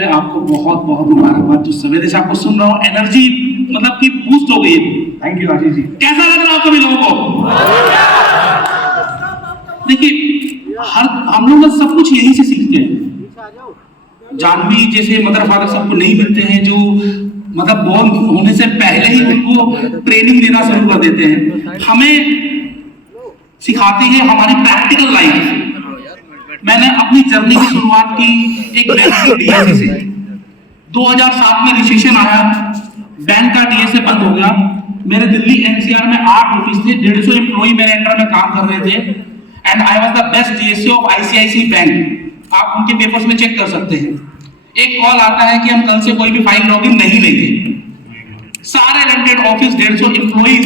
पहले आपको बहुत बहुत मुबारकबाद, जो सवेरे से आपको सुन रहा हूँ, एनर्जी मतलब कि बूस्ट हो गई है। Thank you Ashish ji. कैसा लग रहा है आप सभी लोगों को? देखिए, हम लोग सब कुछ यहीं से सीखते हैं। जानवी जैसे मदर फादर सबको नहीं मिलते हैं, जो मतलब बॉर्न होने से पहले ही उनको ट्रेनिंग देना शुरू कर देते हैं। हमें सिखाती है हमारी प्रैक्टिकल लाइफ। मैंने अपनी जर्नी की शुरुआत की एक बैंक की डीएसए से। 2007 में रिसेशन आया, बैंक का डीएसए बंद हो गया। मेरे दिल्ली एनसीआर में 8 ऑफिस थे, 150 एम्प्लॉई मेरे अंडर में काम कर रहे थे, and I was the best DSA of ICICI bank. आप उनके पेपर्स में चेक कर सकते हैं। एक कॉल आता है कि हम कल से कोई भी फाइल लॉगिन नहीं लेंगे। सारे रेंटेड ऑफिस, 150 एम्प्लॉइज,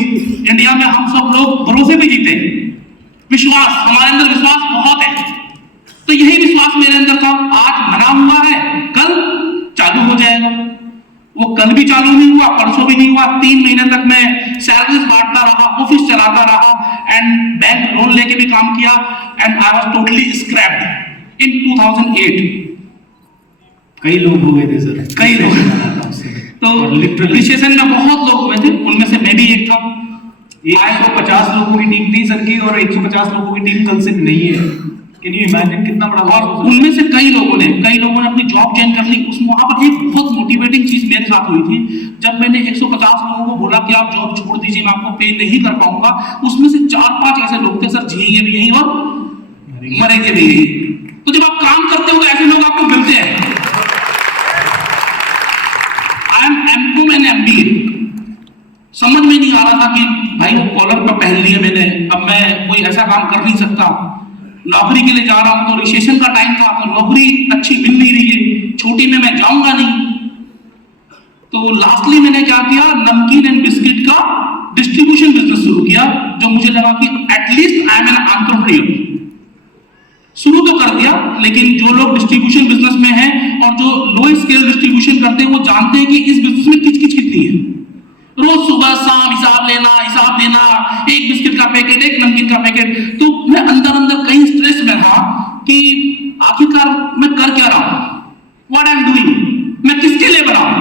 इंडिया में हम सब लोग भरोसे पे जीते। विश्वास, हमारे अंदर विश्वास बहुत है। तो यही विश्वास मेरे अंदर था। आज बना हुआ है, कल चालू हो जाएगा। वो कल भी चालू नहीं हुआ, परसों भी नहीं हुआ। 3 महीने तक मैं सैलरीज बांटता रहा, ऑफिस चलाता रहा, एंड बैंक लोन लेके भी काम किया, and I was totally scrapped in 2008। कई लोग हो गए थे सर, कई लोग। तो रिसेशन में बहुत लोग हुए थे, उनमें से मैं भी एक था। 150 लोगों की टीम थी सर की, और 150 लोगों की टीम कल से नहीं है। कैन यू इमेजिन कितना बड़ा। और उनमें से कई लोगों ने अपनी जॉब चेंज कर ली। उस वहां पर एक बहुत मोटिवेटिंग चीज मेरे साथ हुई थी। जब मैंने 150 लोगों को बोला कि आप जॉब छोड़ दीजिए, मैं आपको पे नहीं कर पाऊंगा, उसमें से 4-5 ऐसे लोग थे, सर जिएंगे भी यहीं और मरेंगे भी यहीं। तो जब आप काम करते हो तो ऐसे लोग आपको मिलते हैं। I am MCom and MBA. समझ में नहीं आ रहा था कि भाई वो कॉलर पर पहन लिया मैंने, अब मैं कोई ऐसा काम कर नहीं सकता। नौकरी के लिए जा रहा हूं तो रिसेशन का टाइम था, तो नौकरी अच्छी मिल नहीं रही है, छोटी में मैं जाऊंगा नहीं। तो लास्टली मैंने क्या किया, नमकीन एंड बिस्किट का डिस्ट्रीब्यूशन बिजनेस शुरू किया, जो मुझे लगा कि at least I am an entrepreneur. शुरू तो कर दिया, लेकिन जो लोग डिस्ट्रीब्यूशन बिजनेस में हैं और जो लो स्केल डिस्ट्रीब्यूशन करते हैं, वो जानते हैं कि इस बिजनेस में किच-किच कितनी है। रोज सुबह शाम हिसाब देना, एक बिस्किट का पैकेट, एक नमकीन का पैकेट। तो मैं अंदर कहीं स्ट्रेस में था कि आखिरकार मैं कर क्या रहा हूं, व्हाट आई एम डूइंग, मैं किसके लिए बना हूं।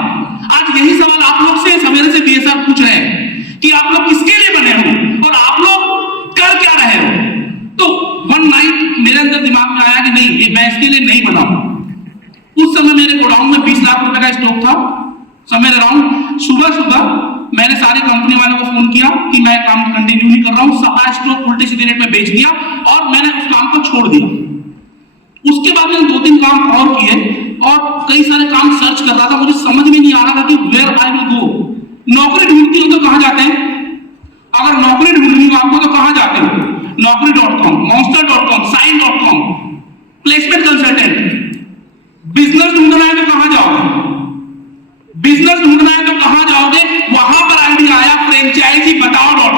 आज यही सवाल आप लोग से सवेरे से बीएसआर पूछ रहे हैं कि आप लोग किसके लिए बने हो और आप लोग कर क्या रहे हो। तो वन नाइट मेरे अंदर दिमाग में आया कि नहीं, ये मैं इसके लिए नहीं बना हूं। उस समय मेरे गोडाउन में 20 लाख रुपए का स्टॉक था। समय अराउंड सुबह मैंने सारे कंपनी वालों को फोन किया कि मैं काम कंटिन्यू नहीं कर रहा हूं, सारा स्टॉक उल्टे सीधे रेट में बेच दिया और मैंने उस काम को छोड़ दिया। उसके बाद मैंने 2-3 काम और किए और कई सारे काम सर्च कर रहा था। मुझे समझ में नहीं आ रहा था कि वेयर आई विल गो। नौकरी ढूंढती हो तो कहां जाते हैं? अगर नौकरी ढूंढनी हो आपको तो कहां जाते हो? Naukri.com, Monster.com, Sign.com, placement consultant. Business ढूंढना है तो कहां जाओगे? वहां पर आइडिया आया फ्रेंचाइजी बताओ.com।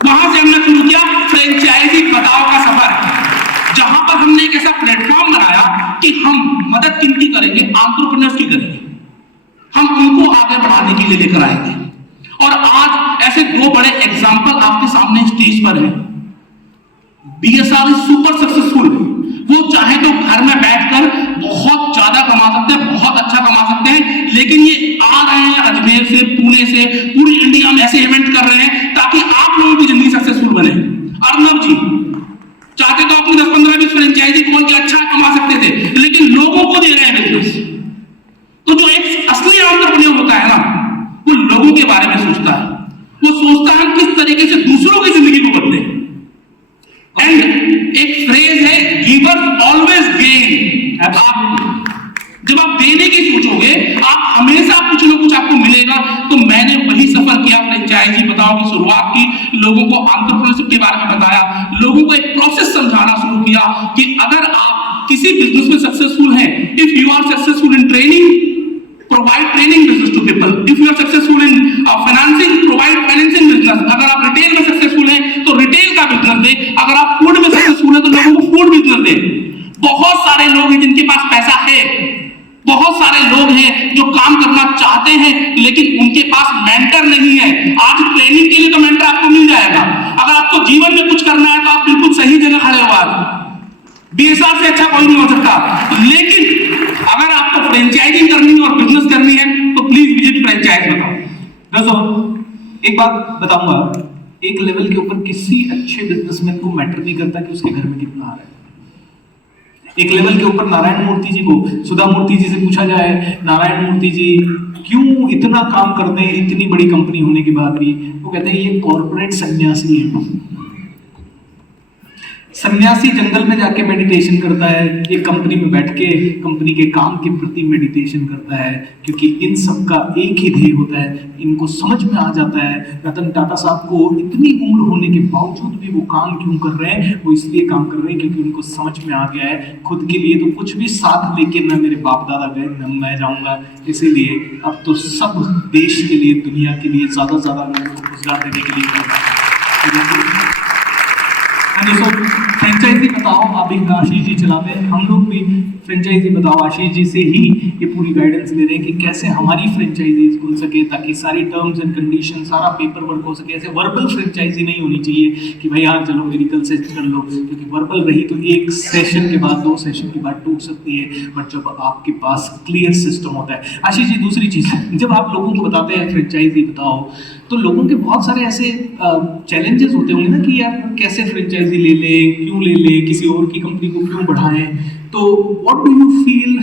वहां से हमने शुरू किया फ्रेंचाइजी बताओ का सफर, जहां पर हमने एक ऐसा प्लेटफॉर्म बनाया कि हम मदद किनकी करेंगे, एंटरप्रेन्योर्स की करेंगे। हम उनको आगे बढ़ाने के लिए लेकर आएंगे। और आज ऐसे 2 बड़े एग्जांपल आपके सामने स्टेज पर हैं। BSR is super successful. वो चाहे तो घर में बैठकर बहुत ज्यादा कमा सकते हैं, बहुत अच्छा कमा सकते हैं, लेकिन ये आ रहे हैं अजमेर से, पुणे से, पूरी इंडिया में ऐसे इवेंट कर रहे हैं ताकि आप लोगों की जिंदगी सक्सेसफुल बने। अर्नब जी चाहते तो अपनी 10-15-20 फ्रेंचाइजी खोल के अच्छा कमा सकते थे, लेकिन लोगों को दे रहे हैं बिजनेस। तो जो एक असली एंटरप्रेन्योर होता है ना, वो लोगों के बारे में सोचता है। वो सोचता है किस तरीके से दूसरों की जिंदगी को बदले। एंड एक फ्रेज है, गिवर्स ऑलवेज गेन। जब आप देने की सोचोगे, आप हमेशा कुछ ना कुछ आपको मिलेगा। तो मैंने वही सफर किया, फ्रेंचाइजी बताओ की शुरुआत की, लोगों को एंटरप्रेन्योरशिप के बारे में बताया, लोगों को एक प्रोसेस समझाना शुरू किया कि अगर आप किसी बिजनेस में सक्सेसफुल हैं, if you are successful in training, provide training business to people. If you are successful in financing, provide financing business. अगर आप रिटेल में सक्सेसफुल हैं तो रिटेल का बिजनेस दे। अगर आप फूड में सक्सेसफुल हैं तो लोगों को फूड बिजनेस दे। बहुत सारे लोग हैं जिनके पास पैसा है, बहुत सारे लोग हैं जो काम करना चाहते हैं, लेकिन उनके पास मेंटर नहीं है। आज ट्रेनिंग के लिए तो मेंटर आपको मिल जाएगा। अगर आपको जीवन में कुछ करना है तो आप बिल्कुल सही जगह खड़े हो। आज बीएसआर से अच्छा कोई नहीं हो सकता। लेकिन अगर आपको फ्रेंचाइजिंग करनी है और बिजनेस करनी है तो प्लीज विजिट फ्रेंचाइज बताओ। दोस्तों एक बात बताऊंगा, एक लेवल के ऊपर किसी अच्छे बिजनेसमैन को मैटर नहीं करता कि उसके घर में कितना आ रहा है। एक लेवल के ऊपर नारायण मूर्ति जी को, सुधा मूर्ति जी से पूछा जाए, नारायण मूर्ति जी क्यों इतना काम करते हैं इतनी बड़ी कंपनी होने के बाद भी, वो कहते हैं ये कॉर्पोरेट सन्यासी है। सन्यासी जंगल में जाके मेडिटेशन करता है, ये कंपनी में बैठ के कंपनी के काम के प्रति मेडिटेशन करता है, क्योंकि इन सब का एक ही ध्येय होता है, इनको समझ में आ जाता है रतन टाटा साहब को इतनी उम्र होने के बावजूद भी वो काम क्यों कर रहे हैं, वो इसलिए काम कर रहे हैं क्योंकि उनको समझ में आ गया है खुद के लिए तो कुछ भी साथ लेके न मेरे बाप दादा गए न मैं जाऊंगा, इसीलिए अब तो सब देश के लिए, दुनिया के लिए ज्यादा से ज्यादा लोगों को रोजगार देने के लिए कर रहा है। दोस्तों फ्रेंचाइजी बताओ अभी आशीष जी चलाते हैं, हम लोग भी फ्रेंचाइजी बताओ आशीष जी से ही ये पूरी गाइडेंस दे रहे हैं कि कैसे हमारी फ्रेंचाइजी खुल सके, ताकि सारी टर्म्स एंड कंडीशन सारा पेपर वर्क हो सके। ऐसे वर्बल फ्रेंचाइजी नहीं होनी चाहिए कि भाई हाँ चलो मेरी कल से कर लो, क्योंकि वर्बल रही तो एक सेशन के बाद, 2 सेशन के बाद टूट सकती है, बट जब आपके पास क्लियर सिस्टम होता है। आशीष जी दूसरी चीज, जब आप लोगों को बताते हैं फ्रेंचाइजी बताओ तो लोगों के बहुत सारे ऐसे चैलेंजेस होते होंगे ना कि यार कैसे फ्रेंचाइजी ले ले, क्यों ले ले, किसी और की कंपनी को क्यों बढ़ाएं, तो व्हाट डू यू फील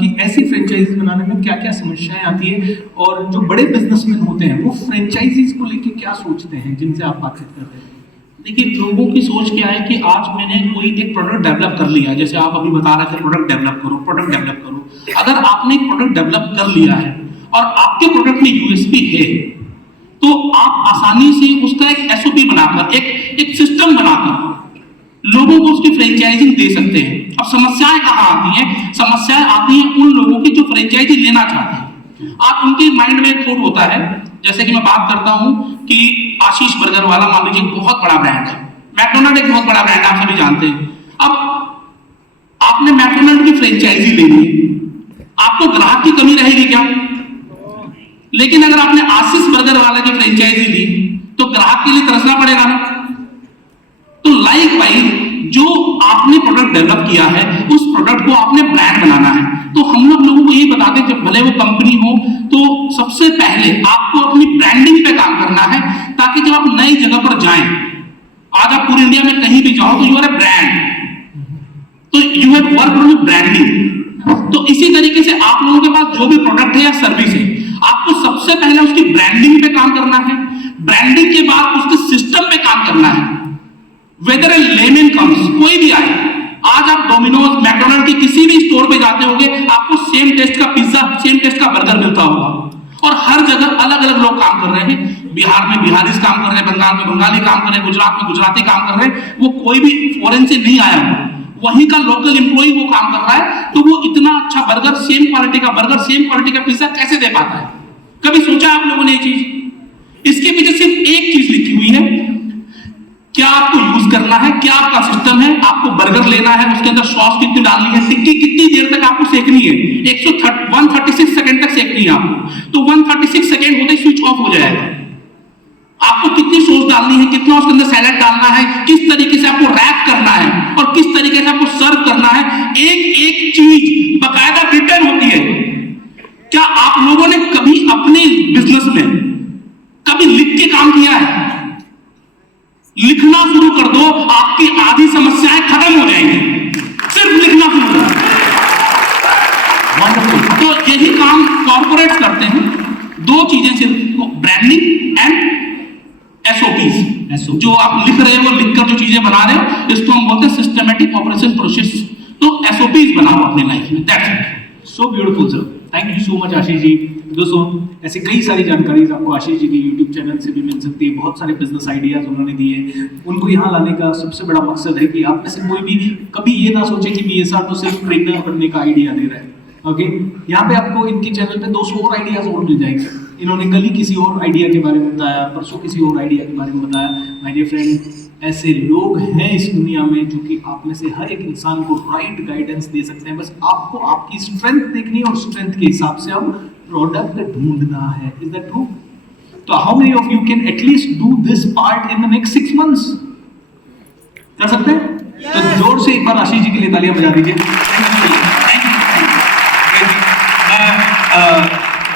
कि ऐसी फ्रेंचाइजी बनाने में क्या क्या समस्याएं आती है, और जो बड़े बिजनेसमैन होते हैं वो फ्रेंचाइजीज को लेके क्या सोचते हैं जिनसे आप बातचीत करते हैं? देखिए लोगों की सोच क्या है कि आज मैंने कोई एक प्रोडक्ट डेवलप कर लिया, जैसे आप अभी बता रहे थे प्रोडक्ट डेवलप करो, प्रोडक्ट डेवलप करो। अगर आपने एक प्रोडक्ट डेवलप कर लिया है और आपके प्रोडक्ट में यूएसपी है तो आप आसानी से उसका एक एसओपी बनाकर, एक सिस्टम बनाकर लोगों को उसकी फ्रेंचाइजिंग दे सकते हैं। अब समस्याएं कहाँ आती हैं? समस्याएं आती हैं उन लोगों की जो फ्रेंचाइजी लेना चाहते हैं। आप उनके माइंड में एक थॉट होता है, जैसे कि मैं बात करता हूं कि आशीष बर्गर वाला मान लीजिए बहुत बड़ा ब्रांड है, मैकडोनल्ड एक बहुत बड़ा ब्रांड है, आप सभी जानते हैं। अब आपने मैकडोनल्ड की फ्रेंचाइजी ले ली, आपको ग्राहक की कमी रहेगी क्या? लेकिन अगर आपने आशीष बर्गर वाला की फ्रेंचाइजी ली तो ग्राहक के लिए तरसना पड़ेगा ना। तो लाइक वाइज जो आपने प्रोडक्ट डेवलप किया है उस प्रोडक्ट को आपने ब्रांड बनाना है। तो हम लोगों को यही बताते हैं जब भले वो कंपनी हो तो सबसे पहले आपको अपनी ब्रांडिंग पे काम करना है, ताकि जब आप नई जगह पर जाएं, आज आप पूरे इंडिया में कहीं भी जाओ तो यू आर ए ब्रांड, तो you have work on branding. तो इसी तरीके से आप लोगों के पास जो भी प्रोडक्ट है या सर्विस है, आपको सबसे पहले उसकी ब्रांडिंग पे काम करना है, ब्रांडिंग के बाद उसके सिस्टम पे काम करना है। वेदर ए लेमन कम्स, कोई भी आए, आज आप डोमिनोज मैकडोनल्ड की किसी भी स्टोर पे जाते होंगे, आपको सेम टेस्ट का पिज्जा, सेम टेस्ट का बर्गर मिलता होगा, और हर जगह अलग अलग लोग काम कर रहे हैं। बिहार में बिहारीज काम कर रहे हैं, बंगाल में बंगाली काम कर रहे हैं, गुजरात में गुजराती काम कर रहे हैं, वो कोई भी फॉरेन से नहीं आया हो, वहीं का लोकल एम्प्लॉय वो काम कर रहा है, तो वो इतना अच्छा बर्गर, सेम क्वालिटी का बर्गर, सेम क्वालिटी का पिज्जा कैसे दे पाता है? कभी सोचा आप लोगों ने ये चीज? इसके पीछे सिर्फ एक चीज लिखी हुई है, क्या आपको यूज करना है, क्या आपका सिस्टम है, आपको बर्गर लेना है, उसके अंदर सॉस कितनी डालनी है, टिक्की कितनी देर तक आपको सेकनी है, 136 सेकंड तक सेकनी है आपको, तो 136 सेकंड होते स्विच ऑफ हो जाएगा। आपको कितनी सॉस डालनी है, कितना उसके अंदर सैलेड डालना है, किस तरीके से आपको रैप करना है और किस तरीके से आपको सर्व करना है, एक एक चीज बकायदा रिटर्न होती है। क्या आप लोगों ने कभी अपने बिजनेस में कभी लिख के काम किया है? लिखना शुरू कर दो, आपकी आधी समस्याएं खत्म हो जाएंगी, सिर्फ लिखना शुरू करो। तो यही काम कॉर्पोरेट्स करते हैं, 2 चीजें सिर्फ, ब्रांडिंग एंड एसओपीज। जो आप लिख रहे हो, लिखकर जो चीजें बना रहे हो, इसको हम बोलते हैं सिस्टमैटिक ऑपरेशन प्रोसेस। तो एसओपीज बनाओ अपने लाइफ में, that's it. So beautiful sir, thank you so much Ashish ji. दोस्तों ऐसी कई सारी जानकारी आपको आशीष जी के यूट्यूब चैनल से भी मिल सकती है, बहुत सारे बिजनेस आइडियाज उन्होंने दिए। उनको यहाँ लाने का सबसे बड़ा मकसद है कि आप में से कोई भी कभी ये ना सोचे कि बीएसआर तो सिर्फ ट्रेनर बनने का आइडिया दे रहा है। ओके, यहाँ पे आपको इनके चैनल पे 200 और आइडियाज और मिल जाएंगे। इन्होंने कल ही किसी और आइडिया के बारे में बताया, परसों किसी और आइडिया के बारे में बताया। माय डियर फ्रेंड, ऐसे लोग हैं इस दुनिया में जो कि आप में से हर एक इंसान को राइट गाइडेंस दे सकते हैं। बस आपको आपकी स्ट्रेंथ देखनी है और स्ट्रेंथ के हिसाब से अब प्रोडक्ट ढूंढना है। Is that true? तो how many of you can at least do this part in the next 6 months? कर सकते हैं? तो जोर से एक बार आशीष जी के लिए तालियां बजा दीजिए।